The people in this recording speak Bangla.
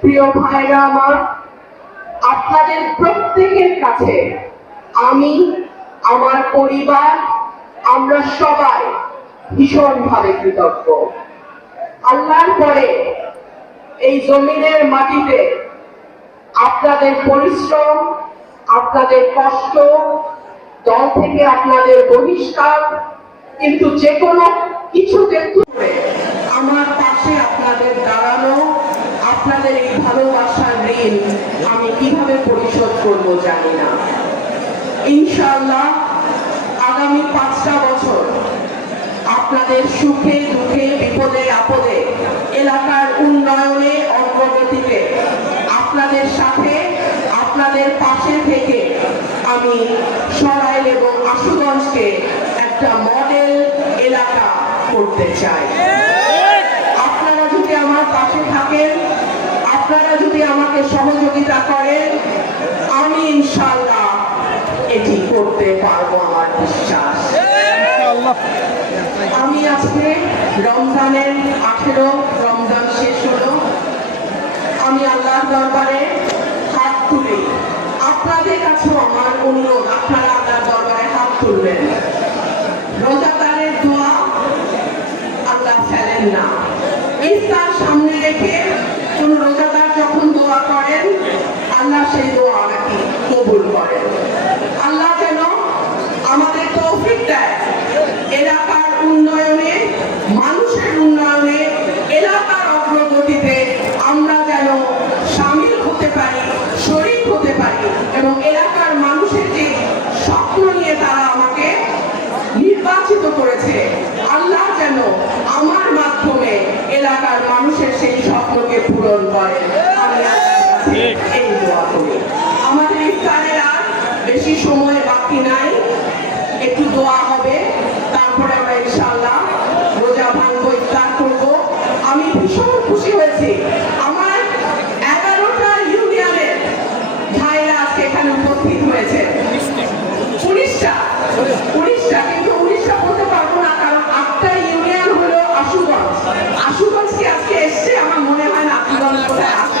প্রিয় ভাইরা আমার, আপনাদের প্রত্যেকের কাছে আমি, আমার পরিবার, আমরা সবাই ভীষণভাবে কৃতজ্ঞ। আল্লাহর পরে এই জমিনের মাটিতে আপনাদের পরিশ্রম, আপনাদের কষ্ট, দল থেকে আপনাদের বহিষ্কার, কিন্তু যে কোনো কিছুকে তুলে আমার পাশে আপনাদের দাঁড়ানো, আপনাদের এই ভালোবাসার ঋণ আমি কিভাবে পরিশোধ করব জানি না। ইনশাআল্লাহ আগামী 5টা বছর আপনাদের সুখে দুঃখে বিপদে আপদে এলাকার উন্নয়নে অগ্রগতিতে আপনাদের সাথে আপনাদের পাশে থেকে আমি সরাইল এবং আশুগঞ্জকে একটা মডেল এলাকা করতে চাই। আপনারা যদি আমার পাশে থাকেন, আপনারা যদি আমাকে সহযোগিতা করেন, আমি ইনশাআল্লাহ এটি করতে পারবো, আমার বিশ্বাস। আমি আজকে রমজানের 18 রমজান শেষ হলো, আমি আল্লাহর দরবারে হাত তুলি। আপনাদের কাছেও আমার অনুরোধ, আপনারা আল্লাহর দরবারে হাত তুলবেন। রোজাদারের দোয়া আল্লাহ ফেলেন না। ইফতার সামনে রেখে কোন রোজাদার যখন দোয়া করেন, আল্লাহ সেই দোয়া নাকি কবুল করেন। আল্লাহ যেন আমাদের তৌফিক দেয় এলাকার উন্নয়নে, মানুষের উন্নয়নে, এলাকার অগ্রগতিতে আমরা যেন শামিল হতে পারি, শরীক হতে পারি, এবং এলাকার মানুষের যে স্বপ্ন নিয়ে তারা আমাকে নির্বাচিত করেছে, আল্লাহ যেন আমার মাধ্যমে এলাকার মানুষের সেই স্বপ্নকে পূরণ করে। আমি এই দোয়া করি। আমাদের ইফতারের আর বেশি সময় বাকি নাই, একটু দোয়া হবে, তারপরে আমরা ইনশাআল্লাহ রোজা ভাঙবো, ইফতার করবো। আমি ভীষণ খুশি হয়েছি, আমার 11টা ইউনিয়নের ভাইরা আজকে এখানে উপস্থিত হয়েছে। 19টা, কিন্তু 19টা বলতে পারবো না, কারণ 8টা ইউনিয়ন হলো আশুগঞ্জ। আশুগঞ্জ কি আজকে এসছে? আমার মনে হয় না আশুগঞ্জ কোথায় আসছে।